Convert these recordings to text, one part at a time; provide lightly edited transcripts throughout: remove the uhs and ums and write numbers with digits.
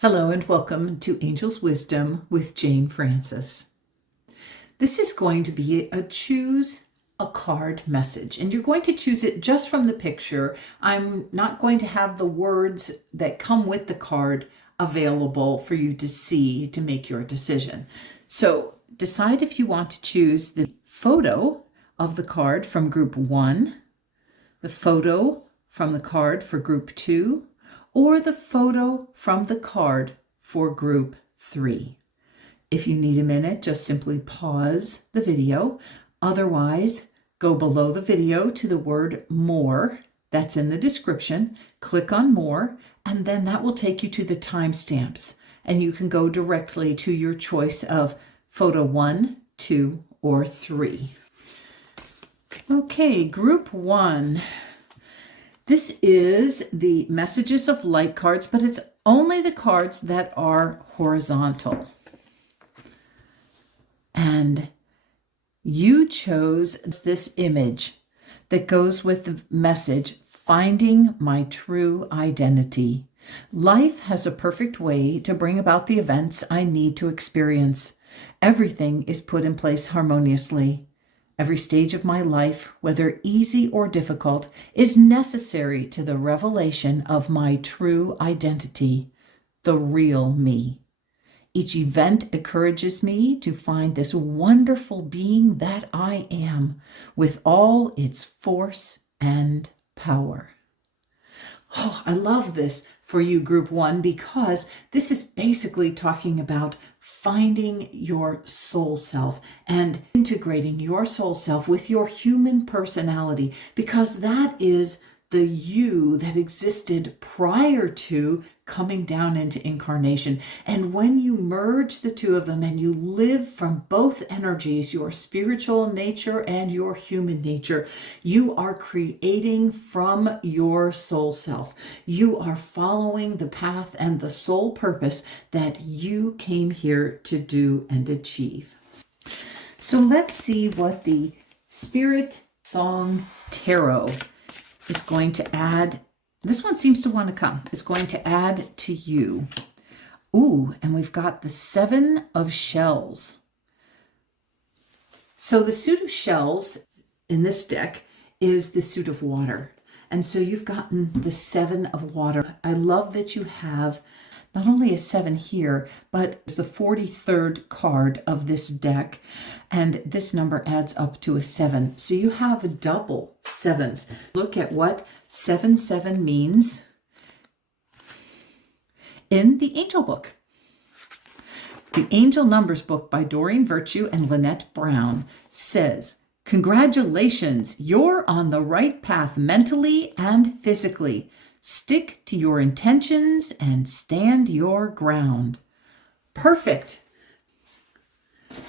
Hello and welcome to Angel's Wisdom with Jane Francis. This is going to be a choose a card message, and you're going to choose it just from the picture. I'm not going to have the words that come with the card available for you to see to make your decision. So decide if you want to choose the photo of the card from group 1, the photo from the card for group 2, or the photo from the card for group 3. If you need a minute, just simply pause the video. Otherwise, go below the video to the word more. That's in the description. Click on more, and then that will take you to the timestamps. And you can go directly to your choice of photo 1, 2, or 3. Okay, group 1. This is the Messages of Light cards, but it's only the cards that are horizontal. And you chose this image that goes with the message, Finding My True Identity. Life has a perfect way to bring about the events I need to experience. Everything is put in place harmoniously. Every stage of my life, whether easy or difficult, is necessary to the revelation of my true identity, the real me. Each event encourages me to find this wonderful being that I am, with all its force and power. Oh, I love this for you, group 1, because this is basically talking about finding your soul self and integrating your soul self with your human personality, because that is the you that existed prior to coming down into incarnation. And when you merge the two of them and you live from both energies, your spiritual nature and your human nature, you are creating from your soul self. You are following the path and the soul purpose that you came here to do and achieve. So let's see what the Spirit Song Tarot is going to add. This one seems to want to come. It's going to add to you. Ooh, and we've got the 7 of Shells. So the suit of shells in this deck is the suit of water. And so you've gotten the 7 of water. I love that you have not only a 7 here, but it's the 43rd card of this deck. And this number adds up to a 7. So you have double 7s. Look at what 77 means in the Angel Book. The Angel Numbers book by Doreen Virtue and Lynette Brown says, "Congratulations, you're on the right path mentally and physically. Stick to your intentions and stand your ground." Perfect.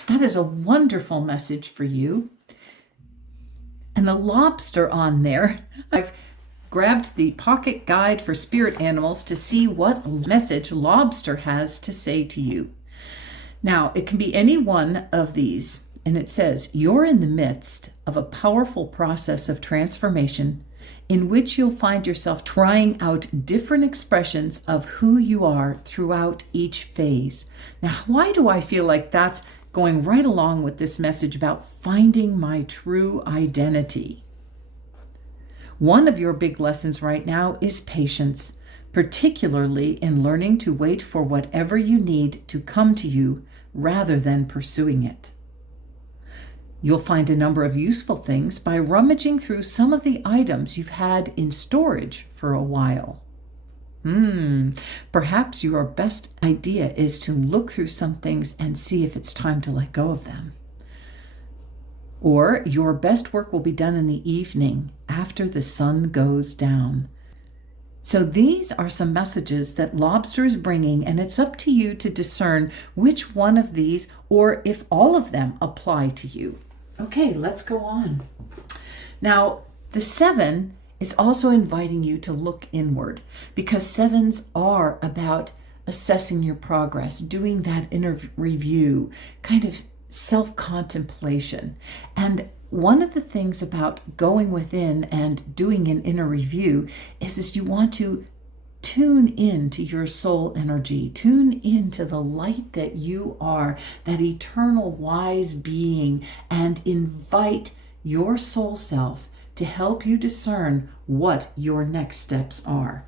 That is a wonderful message for you. And the lobster on there, I've grabbed the pocket guide for spirit animals to see what message lobster has to say to you. Now, it can be any one of these, and it says, "You're in the midst of a powerful process of transformation in which you'll find yourself trying out different expressions of who you are throughout each phase." Now, why do I feel like that's going right along with this message about finding my true identity? One of your big lessons right now is patience, particularly in learning to wait for whatever you need to come to you rather than pursuing it. You'll find a number of useful things by rummaging through some of the items you've had in storage for a while. Perhaps your best idea is to look through some things and see if it's time to let go of them. Or your best work will be done in the evening after the sun goes down. So these are some messages that Lobster is bringing, and it's up to you to discern which one of these, or if all of them, apply to you. Okay, let's go on. Now, the 7 is also inviting you to look inward, because 7s are about assessing your progress, doing that inner review, kind of self-contemplation. And one of the things about going within and doing an inner review is you want to tune in to your soul energy. Tune into the light that you are, that eternal wise being, and invite your soul self to help you discern what your next steps are.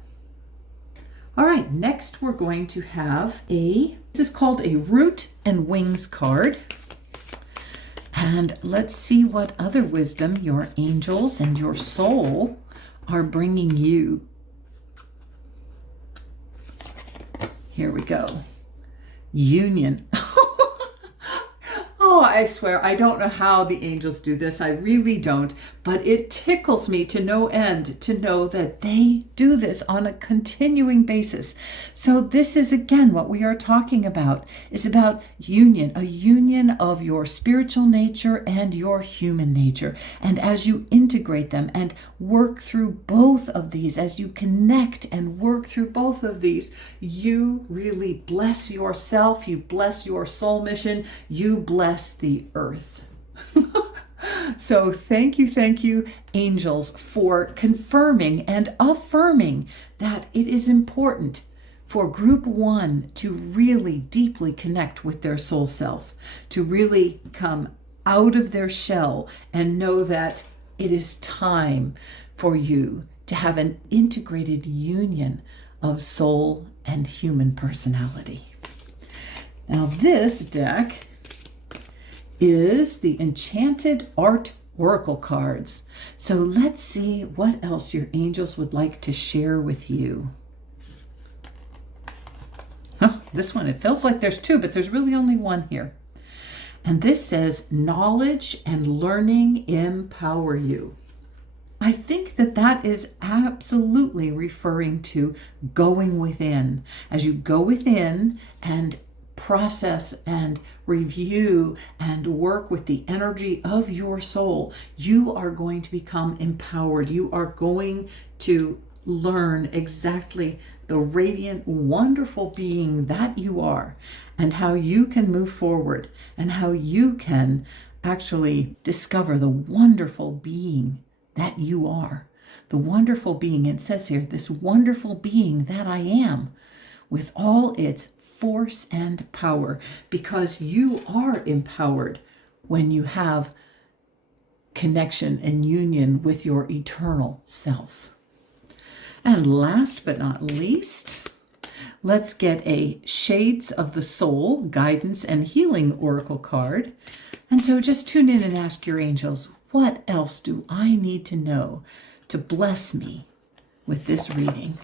All right, next we're going to have this is called a Root and Wings card. And let's see what other wisdom your angels and your soul are bringing you. Here we go. Union. Oh, I swear, I don't know how the angels do this. I really don't. But it tickles me to no end to know that they do this on a continuing basis. So this is, again, what we are talking about, is about union, a union of your spiritual nature and your human nature. And as you integrate them and work through both of these, as you connect and work through both of these, you really bless yourself, you bless your soul mission, you bless the earth. So thank you, angels, for confirming and affirming that it is important for group 1 to really deeply connect with their soul self, to really come out of their shell and know that it is time for you to have an integrated union of soul and human personality. Now this deck is the Enchanted Art Oracle cards. So let's see what else your angels would like to share with you. This one, it feels like there's 2, but there's really only 1 here. And this says, knowledge and learning empower you. I think that that is absolutely referring to going within. As you go within and process and review and work with the energy of your soul, you are going to become empowered. You are going to learn exactly the radiant, wonderful being that you are, and how you can move forward, and how you can actually discover the wonderful being that you are. The wonderful being, it says here, this wonderful being that I am, with all its force and power, because you are empowered when you have connection and union with your eternal self. And last but not least, let's get a Shades of the Soul Guidance and Healing Oracle card. And so just tune in and ask your angels, what else do I need to know to bless me with this reading?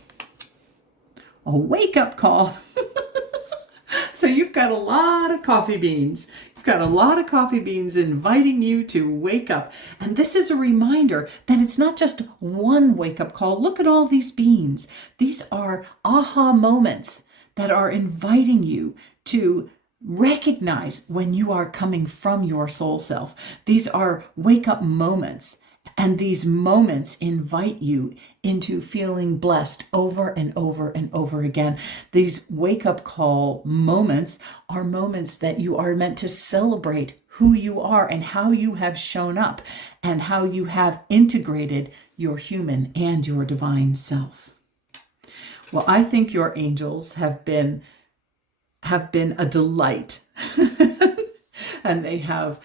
A wake-up call. So you've got a lot of coffee beans. You've got a lot of coffee beans inviting you to wake up. And this is a reminder that it's not just one wake-up call. Look at all these beans. These are aha moments that are inviting you to recognize when you are coming from your soul self. These are wake-up moments. And these moments invite you into feeling blessed over and over and over again. These wake-up call moments are moments that you are meant to celebrate who you are and how you have shown up and how you have integrated your human and your divine self. Well, I think your angels have been a delight. And they have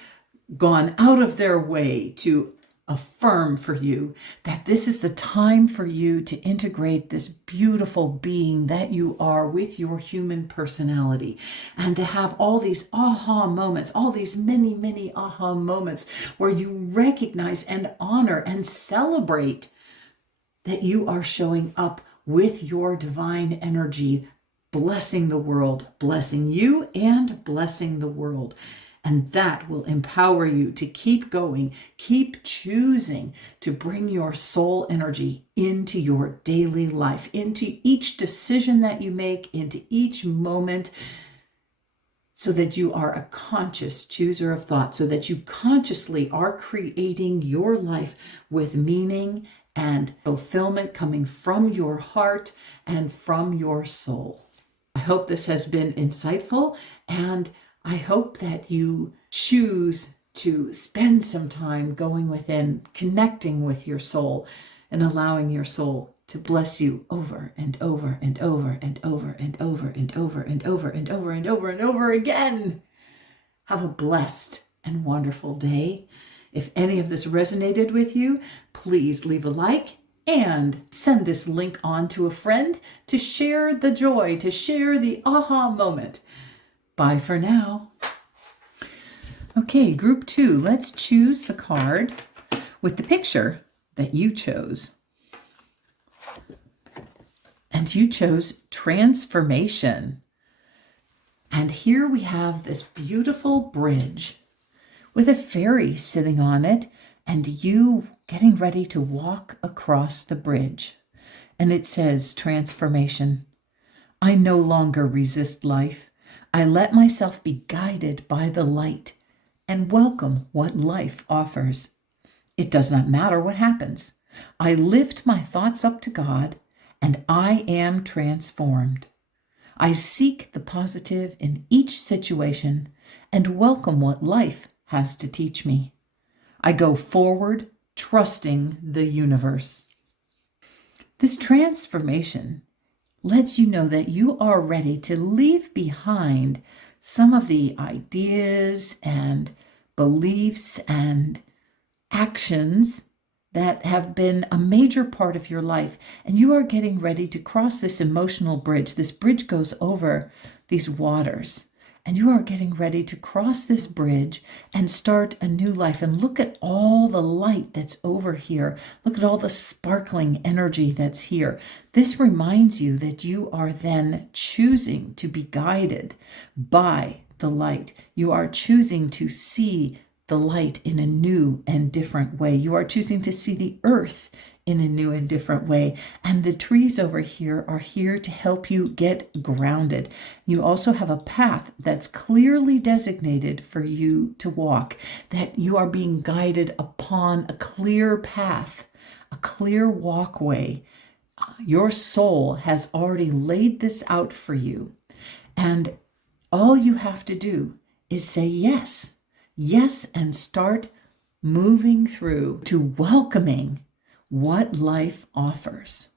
gone out of their way to affirm for you that this is the time for you to integrate this beautiful being that you are with your human personality, and to have all these aha moments, all these many, many aha moments where you recognize and honor and celebrate that you are showing up with your divine energy, blessing the world, blessing you and blessing the world. And that will empower you to keep going, keep choosing to bring your soul energy into your daily life, into each decision that you make, into each moment, so that you are a conscious chooser of thought, so that you consciously are creating your life with meaning and fulfillment coming from your heart and from your soul. I hope this has been insightful, and I hope that you choose to spend some time going within, connecting with your soul, and allowing your soul to bless you over and over and over and over and over and over and over and over and over and over again. Have a blessed and wonderful day. If any of this resonated with you, please leave a like and send this link on to a friend to share the joy, to share the aha moment. Bye for now. Okay, group 2, let's choose the card with the picture that you chose. And you chose transformation. And here we have this beautiful bridge with a fairy sitting on it and you getting ready to walk across the bridge. And it says transformation. I no longer resist life. I let myself be guided by the light and welcome what life offers. It does not matter what happens. I lift my thoughts up to God and I am transformed. I seek the positive in each situation and welcome what life has to teach me. I go forward, trusting the universe. This transformation lets you know that you are ready to leave behind some of the ideas and beliefs and actions that have been a major part of your life. And you are getting ready to cross this emotional bridge. This bridge goes over these waters. And you are getting ready to cross this bridge and start a new life. And look at all the light that's over here. Look at all the sparkling energy that's here. This reminds you that you are then choosing to be guided by the light. You are choosing to see the light in a new and different way. You are choosing to see the earth in a new and different way. And the trees over here are here to help you get grounded. You also have a path that's clearly designated for you to walk, that you are being guided upon a clear path, a clear walkway. Your soul has already laid this out for you. And all you have to do is say yes. Yes, and start moving through to welcoming what life offers.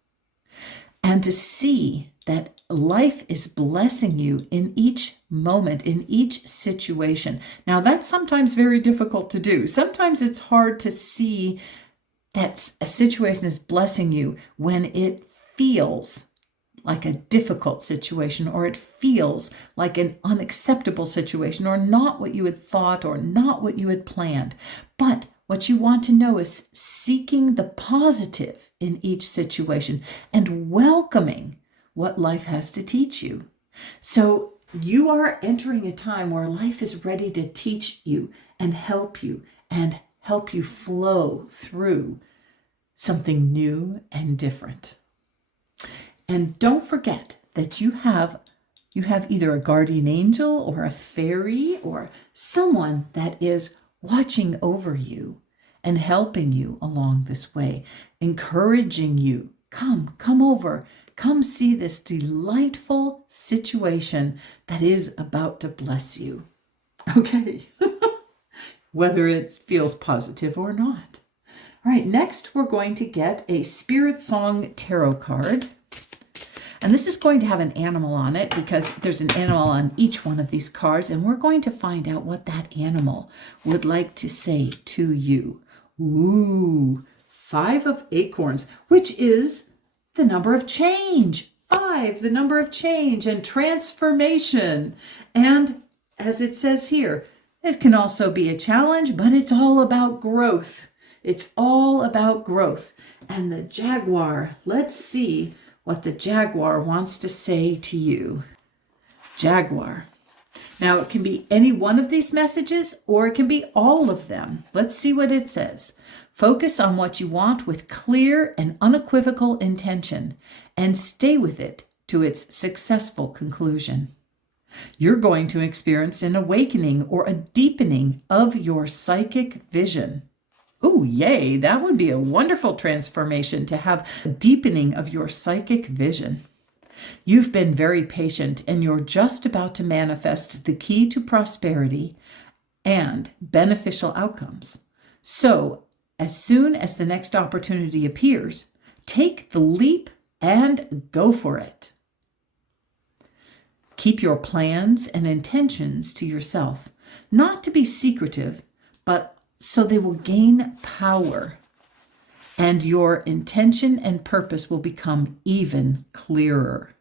And to see that life is blessing you in each moment, in each situation. Now, that's sometimes very difficult to do. Sometimes it's hard to see that a situation is blessing you when it feels like a difficult situation, or it feels like an unacceptable situation, or not what you had thought, or not what you had planned. But what you want to know is seeking the positive in each situation and welcoming what life has to teach you. So you are entering a time where life is ready to teach you and help you flow through something new and different. And don't forget that you have either a guardian angel or a fairy or someone that is watching over you and helping you along this way, encouraging you. Come over, come see this delightful situation that is about to bless you. Okay, whether it feels positive or not. All right, next we're going to get a Spirit Song tarot card. And this is going to have an animal on it because there's an animal on each one of these cards, and we're going to find out what that animal would like to say to you. Ooh, 5 of acorns, which is the number of change. 5, the number of change and transformation. And as it says here, it can also be a challenge, but it's all about growth. It's all about growth. And the jaguar, let's see what the jaguar wants to say to you. Jaguar. Now, it can be any one of these messages, or it can be all of them. Let's see what it says. Focus on what you want with clear and unequivocal intention, and stay with it to its successful conclusion. You're going to experience an awakening or a deepening of your psychic vision. Oh, yay, that would be a wonderful transformation, to have a deepening of your psychic vision. You've been very patient, and you're just about to manifest the key to prosperity and beneficial outcomes. So, as soon as the next opportunity appears, Take the leap and go for it. Keep your plans and intentions to yourself, not to be secretive, but so they will gain power, and your intention and purpose will become even clearer.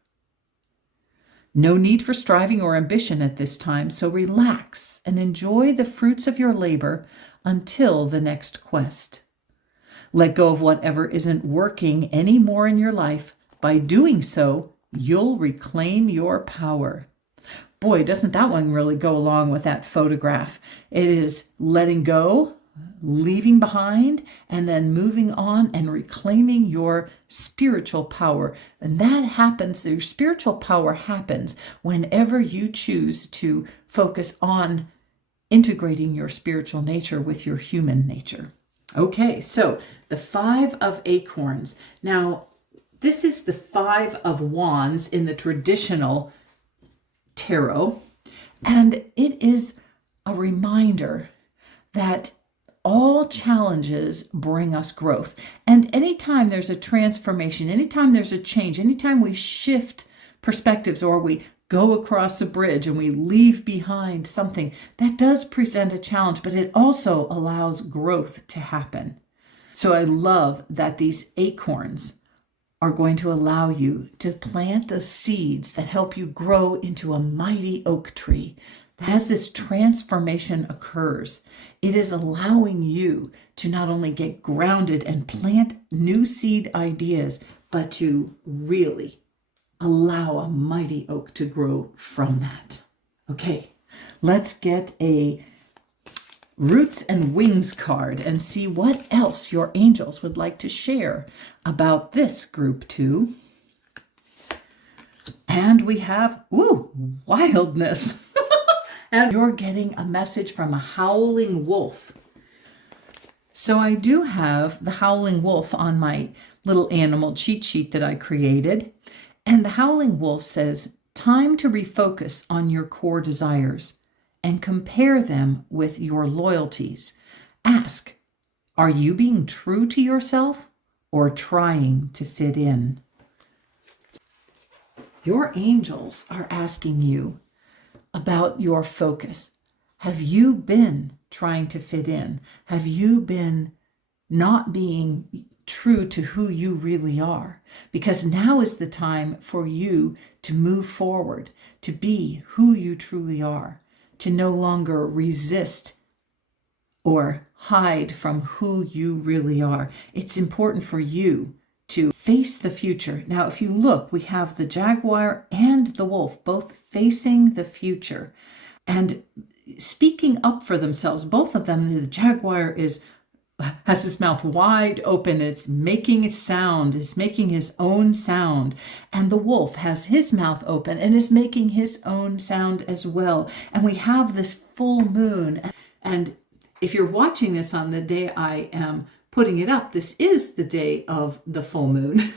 No need for striving or ambition at this time, so relax and enjoy the fruits of your labor until the next quest. Let go of whatever isn't working anymore in your life. By doing so, you'll reclaim your power. Boy, doesn't that one really go along with that photograph? It is letting go, leaving behind, and then moving on and reclaiming your spiritual power. And that happens, your spiritual power happens whenever you choose to focus on integrating your spiritual nature with your human nature. Okay, so the 5 of Acorns. Now, this is the 5 of Wands in the traditional tarot, and it is a reminder that all challenges bring us growth. And anytime there's a transformation, anytime there's a change, anytime we shift perspectives or we go across a bridge and we leave behind something, that does present a challenge, but it also allows growth to happen. So I love that these acorns are going to allow you to plant the seeds that help you grow into a mighty oak tree. As this transformation occurs, it is allowing you to not only get grounded and plant new seed ideas, but to really allow a mighty oak to grow from that. Okay, let's get a Roots and Wings card and see what else your angels would like to share about this group 2. And we have, wildness. And you're getting a message from a howling wolf. So I do have the howling wolf on my little animal cheat sheet that I created. And the howling wolf says, time to refocus on your core desires and compare them with your loyalties. Ask, are you being true to yourself or trying to fit in? Your angels are asking you about your focus. Have you been trying to fit in? Have you been not being true to who you really are? Because now is the time for you to move forward, to be who you truly are, to no longer resist or hide from who you really are. It's important for you to face the future. Now, if you look, we have the jaguar and the wolf both facing the future and speaking up for themselves. Both of them, the jaguar has his mouth wide open. It's making its sound. It's making his own sound. And the wolf has his mouth open and is making his own sound as well. And we have this full moon. And if you're watching this on the day I am putting it up, this is the day of the full moon.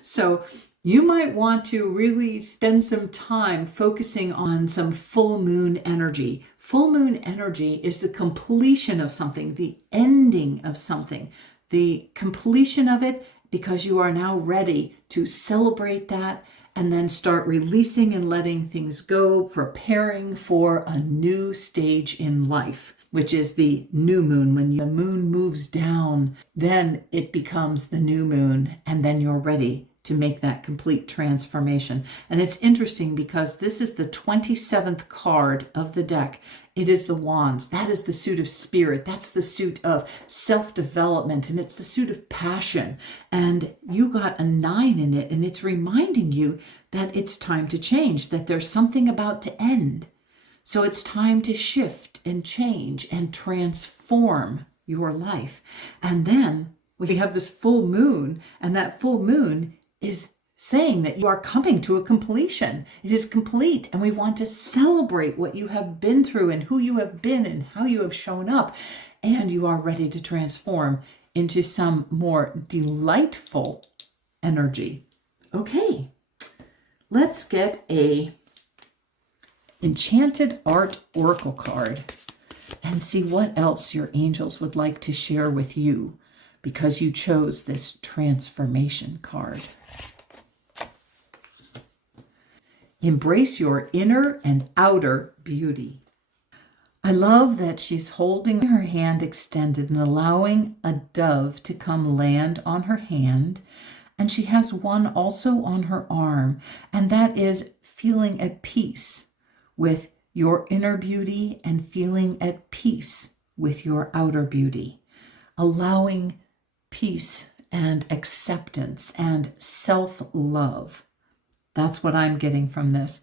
So you might want to really spend some time focusing on some full moon energy. Full moon energy is the completion of something, the ending of something, the completion of it, because you are now ready to celebrate that and then start releasing and letting things go, preparing for a new stage in life, which is the new moon. When the moon moves down, then it becomes the new moon, and then you're ready to make that complete transformation. And it's interesting because this is the 27th card of the deck. It is the Wands. That is the suit of spirit. That's the suit of self-development, and it's the suit of passion. And you got a 9 in it, and it's reminding you that it's time to change, that there's something about to end. So it's time to shift and change and transform your life. And then we have this full moon, and that full moon is saying that you are coming to a completion. It is complete, and we want to celebrate what you have been through and who you have been and how you have shown up, and you are ready to transform into some more delightful energy. Okay, let's get a Enchanted Art Oracle card and see what else your angels would like to share with you because you chose this transformation card. Embrace your inner and outer beauty. I love that she's holding her hand extended and allowing a dove to come land on her hand. And she has one also on her arm. And that is feeling at peace with your inner beauty and feeling at peace with your outer beauty. Allowing peace and acceptance and self-love. That's what I'm getting from this.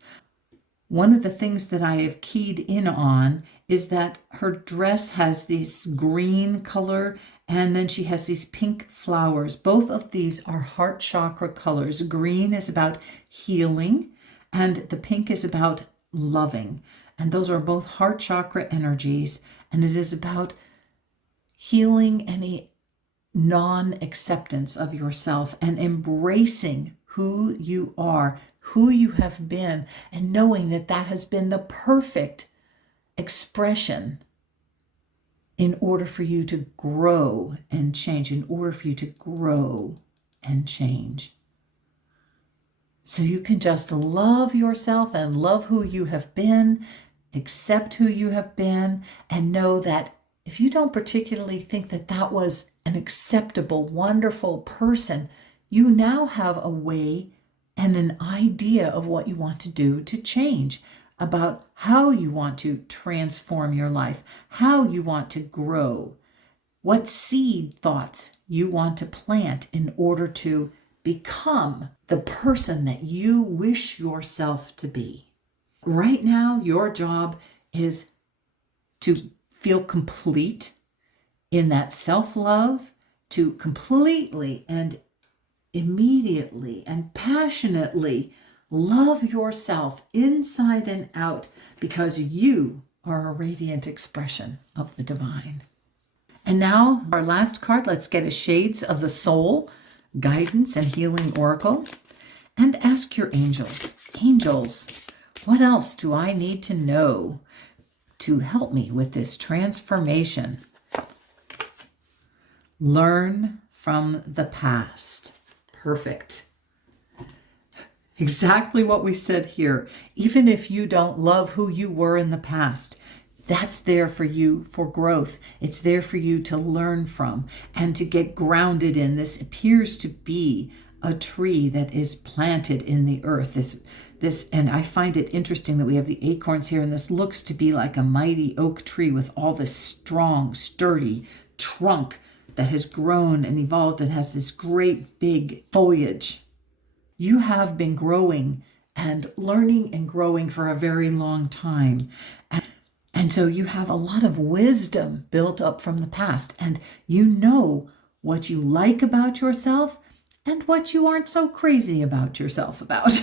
One of the things that I have keyed in on is that her dress has this green color and then she has these pink flowers. Both of these are heart chakra colors. Green is about healing and the pink is about loving. And those are both heart chakra energies. And it is about healing any non-acceptance of yourself and embracing who you are, who you have been, and knowing that that has been the perfect expression in order for you to grow and change, in order for you to grow and change. So you can just love yourself and love who you have been, accept who you have been, and know that if you don't particularly think that that was an acceptable, wonderful person, you now have a way and an idea of what you want to do to change, about how you want to transform your life, how you want to grow, what seed thoughts you want to plant in order to become the person that you wish yourself to be. Right now, your job is to feel complete in that self-love, to completely and immediately and passionately love yourself inside and out, because you are a radiant expression of the divine. And now our last card, let's get a Shades of the Soul Guidance and Healing Oracle and ask your angels. Angels, what else do I need to know to help me with this transformation? Learn from the past. Perfect. Exactly what we said here. Even if you don't love who you were in the past, that's there for you for growth. It's there for you to learn from and to get grounded in. This appears to be a tree that is planted in the earth. This, and I find it interesting that we have the acorns here, and this looks to be like a mighty oak tree with all this strong, sturdy trunk that has grown and evolved and has this great big foliage. You have been growing and learning and growing for a very long time. And so you have a lot of wisdom built up from the past, and you know what you like about yourself and what you aren't so crazy about yourself about.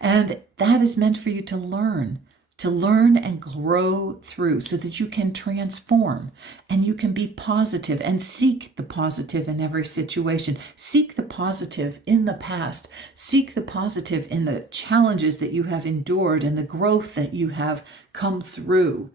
And that is meant for you to learn and grow through so that you can transform and you can be positive and seek the positive in every situation. Seek the positive in the past. Seek the positive in the challenges that you have endured and the growth that you have come through.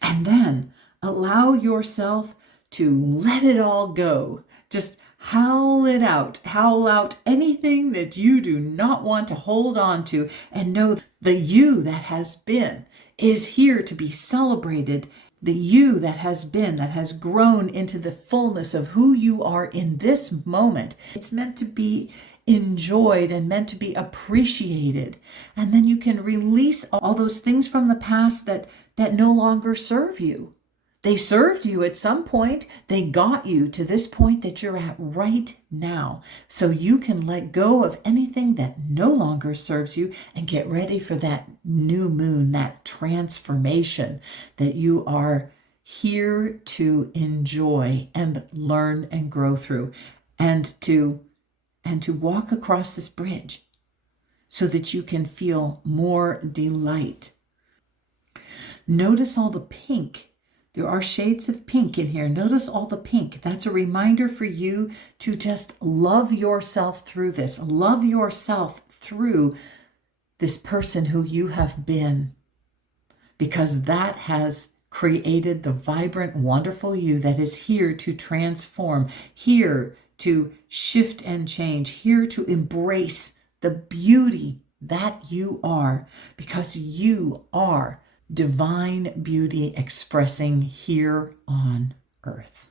And then allow yourself to let it all go. Just howl it out. Howl out anything that you do not want to hold on to, and know the you that has been is here to be celebrated. The you that has been, that has grown into the fullness of who you are in this moment. It's meant to be enjoyed and meant to be appreciated. And then you can release all those things from the past that no longer serve you. They served you at some point. They got you to this point that you're at right now. So you can let go of anything that no longer serves you and get ready for that new moon, that transformation that you are here to enjoy and learn and grow through, and to walk across this bridge so that you can feel more delight. Notice all the pink. There are shades of pink in here. Notice all the pink. That's a reminder for you to just love yourself through this. Love yourself through this person who you have been, because that has created the vibrant, wonderful you that is here to transform, here to shift and change, here to embrace the beauty that you are, because you are divine beauty expressing here on earth.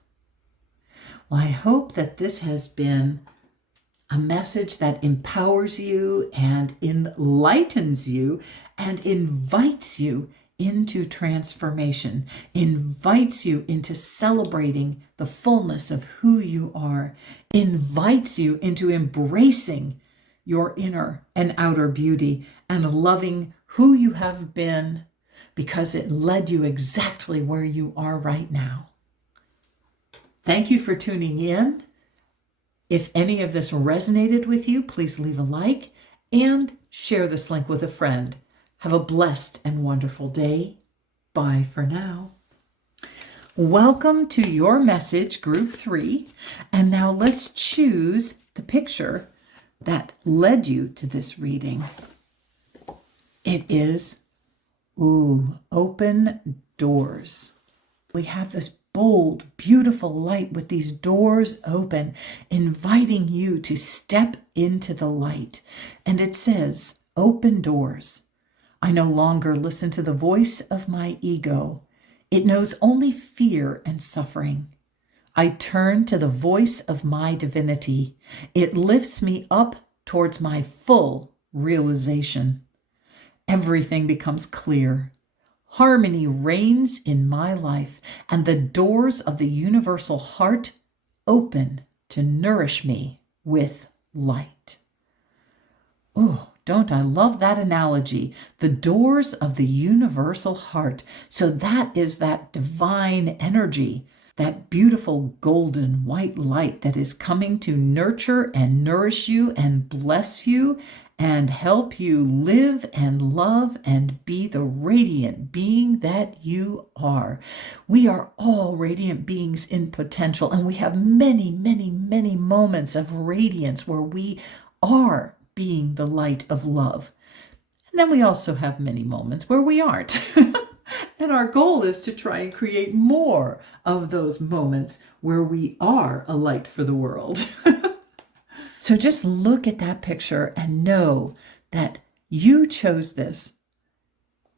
Well, I hope that this has been a message that empowers you and enlightens you and invites you into transformation, invites you into celebrating the fullness of who you are, invites you into embracing your inner and outer beauty and loving who you have been, because it led you exactly where you are right now. Thank you for tuning in. If any of this resonated with you, please leave a like and share this link with a friend. Have a blessed and wonderful day. Bye for now. Welcome to your message, group 3. And now let's choose the picture that led you to this reading. It is, open doors. We have this bold, beautiful light with these doors open, inviting you to step into the light. And it says, open doors. I no longer listen to the voice of my ego. It knows only fear and suffering. I turn to the voice of my divinity. It lifts me up towards my full realization. Everything becomes clear. Harmony reigns in my life, and the doors of the universal heart open to nourish me with light. Oh, don't I love that analogy? The doors of the universal heart. So that is that divine energy, that beautiful golden white light that is coming to nurture and nourish you and bless you and help you live and love and be the radiant being that you are. We are all radiant beings in potential, and we have many, many, many moments of radiance where we are being the light of love. And then we also have many moments where we aren't. And our goal is to try and create more of those moments where we are a light for the world. So just look at that picture and know that you chose this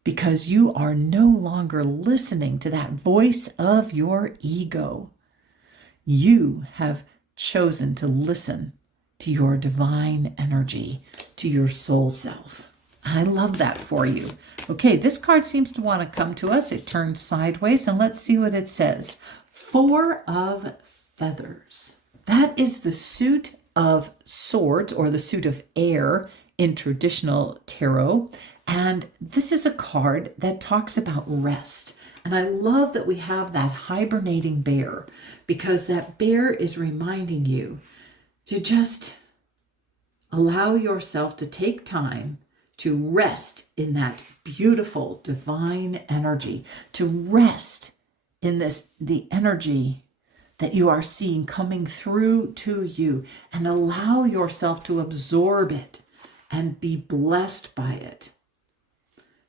because you are no longer listening to that voice of your ego. You have chosen to listen to your divine energy, to your soul self. I love that for you. Okay, this card seems to want to come to us. It turns sideways, and let's see what it says. 4 of Feathers. That is the suit of swords, or the suit of air in traditional tarot. And this is a card that talks about rest. And I love that we have that hibernating bear, because that bear is reminding you to just allow yourself to take time to rest in that beautiful divine energy, to rest in the energy that you are seeing coming through to you, and allow yourself to absorb it and be blessed by it.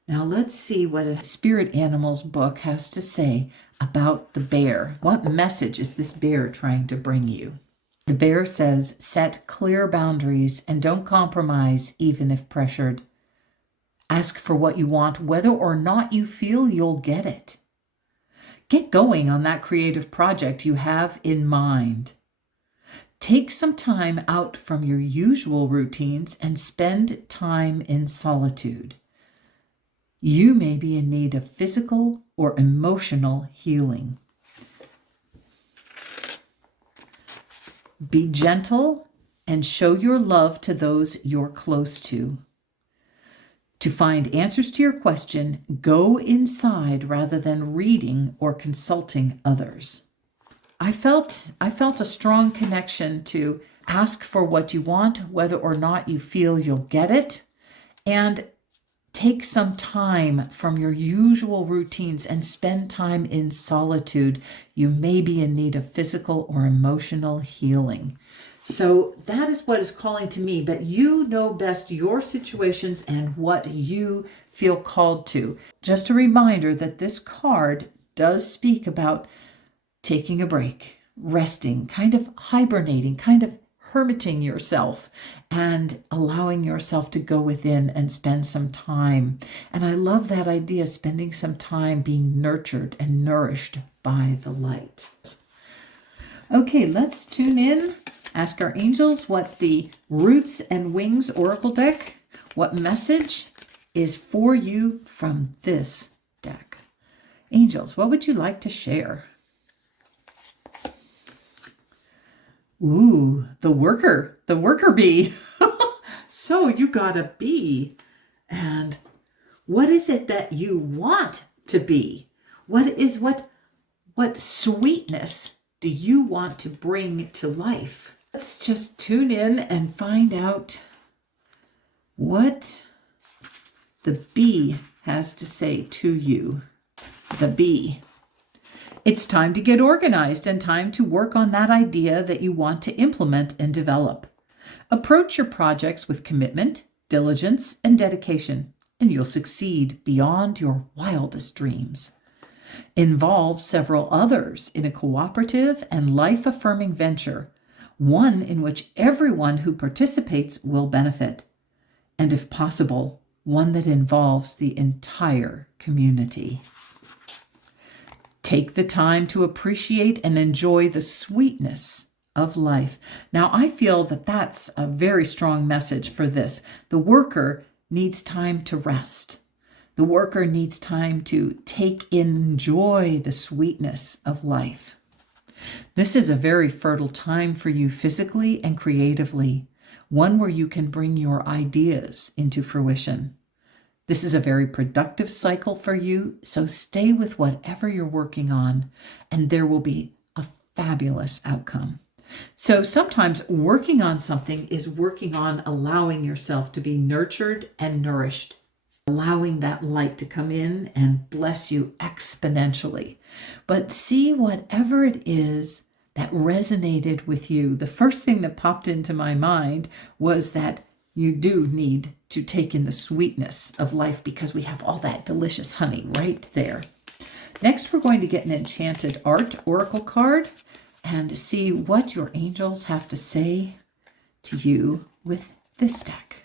Now let's see what a Spirit Animals book has to say about the bear. What message is this bear trying to bring you? The bear says, set clear boundaries and don't compromise even if pressured. Ask for what you want, whether or not you feel you'll get it. Get going on that creative project you have in mind. Take some time out from your usual routines and spend time in solitude. You may be in need of physical or emotional healing. Be gentle and show your love to those you're close to. To find answers to your question, go inside rather than reading or consulting others. I felt a strong connection to ask for what you want, whether or not you feel you'll get it, and take some time from your usual routines and spend time in solitude. You may be in need of physical or emotional healing. So that is what is calling to me, but you know best your situations and what you feel called to. Just a reminder that this card does speak about taking a break, resting, kind of hibernating, kind of hermiting yourself and allowing yourself to go within and spend some time. And I love that idea, spending some time being nurtured and nourished by the light. Okay, let's tune in, ask our angels what the Roots and Wings Oracle deck, what message is for you from this deck. Angels, what would you like to share? Ooh, the worker bee. So you got a bee. And what is it that you want to be? What sweetness do you want to bring to life? Let's just tune in and find out what the bee has to say to you. The bee. It's time to get organized and time to work on that idea that you want to implement and develop. Approach your projects with commitment, diligence, and dedication, and you'll succeed beyond your wildest dreams. Involve several others in a cooperative and life-affirming venture, one in which everyone who participates will benefit, and if possible, one that involves the entire community. Take the time to appreciate and enjoy the sweetness of life. Now, I feel that that's a very strong message for this. The worker needs time to rest. The worker needs time to enjoy the sweetness of life. This is a very fertile time for you physically and creatively, one where you can bring your ideas into fruition. This is a very productive cycle for you, so stay with whatever you're working on, and there will be a fabulous outcome. So sometimes working on something is working on allowing yourself to be nurtured and nourished, allowing that light to come in and bless you exponentially. But see whatever it is that resonated with you. The first thing that popped into my mind was that you do need to take in the sweetness of life because we have all that delicious honey right there. Next, we're going to get an Enchanted Art Oracle card and see what your angels have to say to you with this deck.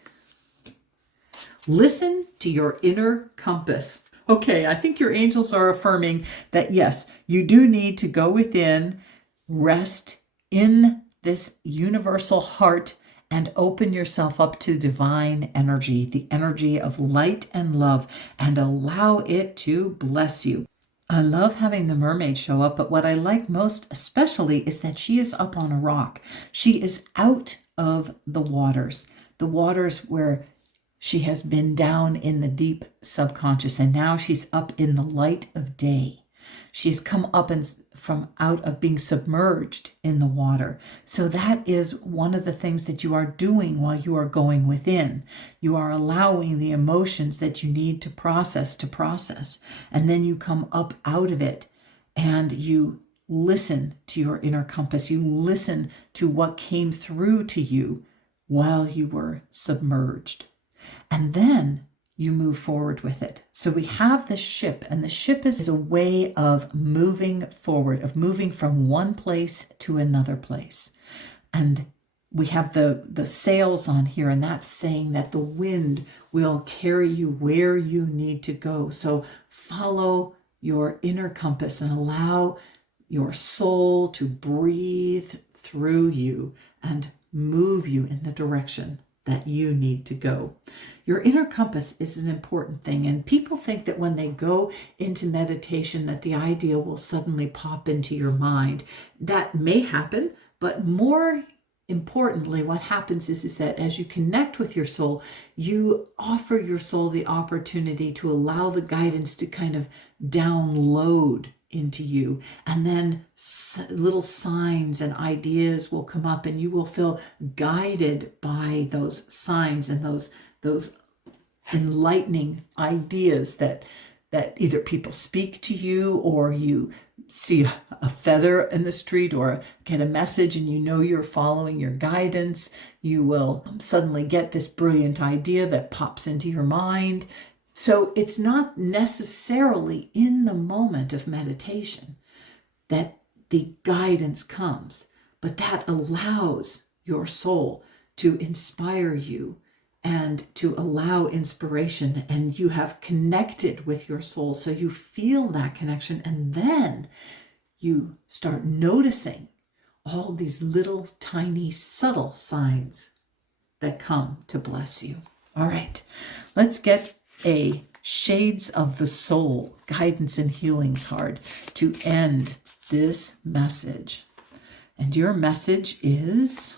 Listen to your inner compass. Okay, I think your angels are affirming that yes, you do need to go within, rest in this universal heart, and open yourself up to divine energy, the energy of light and love, and allow it to bless you. I love having the mermaid show up, but what I like most especially is that she is up on a rock. She is out of the waters where she has been down in the deep subconscious, and now she's up in the light of day. She's come up from out of being submerged in the water. So that is one of the things that you are doing while you are going within. You are allowing the emotions that you need to process. And then you come up out of it and you listen to your inner compass. You listen to what came through to you while you were submerged. And then you move forward with it. So we have the ship, and the ship is a way of moving forward, of moving from one place to another place. And we have the sails on here, and that's saying that the wind will carry you where you need to go. So follow your inner compass and allow your soul to breathe through you and move you in the direction that you need to go. Your inner compass is an important thing, and people think that when they go into meditation that the idea will suddenly pop into your mind. That may happen, but more importantly, what happens is that as you connect with your soul, you offer your soul the opportunity to allow the guidance to kind of download into you, and then little signs and ideas will come up, and you will feel guided by those signs and those enlightening ideas that either people speak to you, or you see a feather in the street, or get a message and you know you're following your guidance. You will suddenly get this brilliant idea that pops into your mind. So it's not necessarily in the moment of meditation that the guidance comes, but that allows your soul to inspire you and to allow inspiration, and you have connected with your soul, so you feel that connection, and then you start noticing all these little tiny subtle signs that come to bless you. All right, let's get a Shades of the Soul guidance and healing card to end this message. And your message is,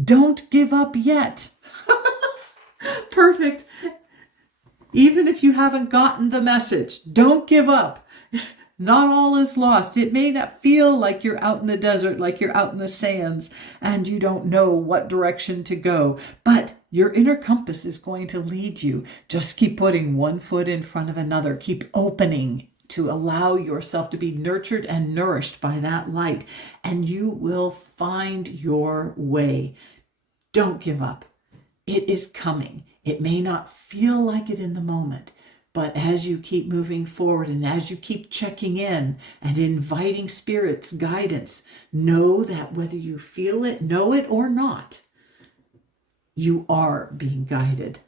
don't give up yet. Perfect. Even if you haven't gotten the message, don't give up. Not all is lost. It may not feel like you're out in the desert, like you're out in the sands, and you don't know what direction to go. But your inner compass is going to lead you. Just keep putting one foot in front of another. Keep opening to allow yourself to be nurtured and nourished by that light, and you will find your way. Don't give up. It is coming. It may not feel like it in the moment, but as you keep moving forward and as you keep checking in and inviting Spirit's guidance, know that whether you feel it, know it or not, you are being guided.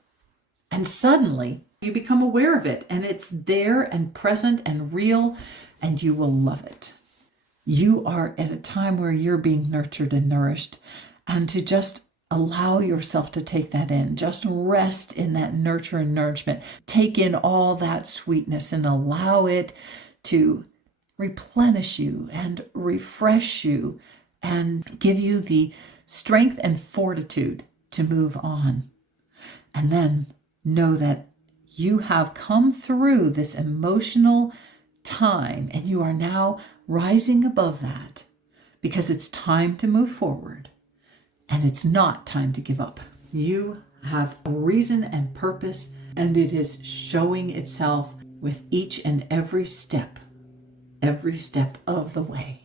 And suddenly you become aware of it, and it's there and present and real, and you will love it. You are at a time where you're being nurtured and nourished, and to just allow yourself to take that in. Just rest in that nurture and nourishment. Take in all that sweetness and allow it to replenish you and refresh you and give you the strength and fortitude to move on. And then know that you have come through this emotional time and you are now rising above that, because it's time to move forward. And it's not time to give up. You have a reason and purpose, and it is showing itself with each and every step of the way.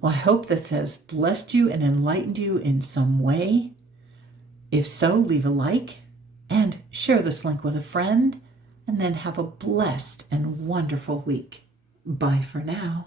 Well, I hope this has blessed you and enlightened you in some way. If so, leave a like and share this link with a friend, and then have a blessed and wonderful week. Bye for now.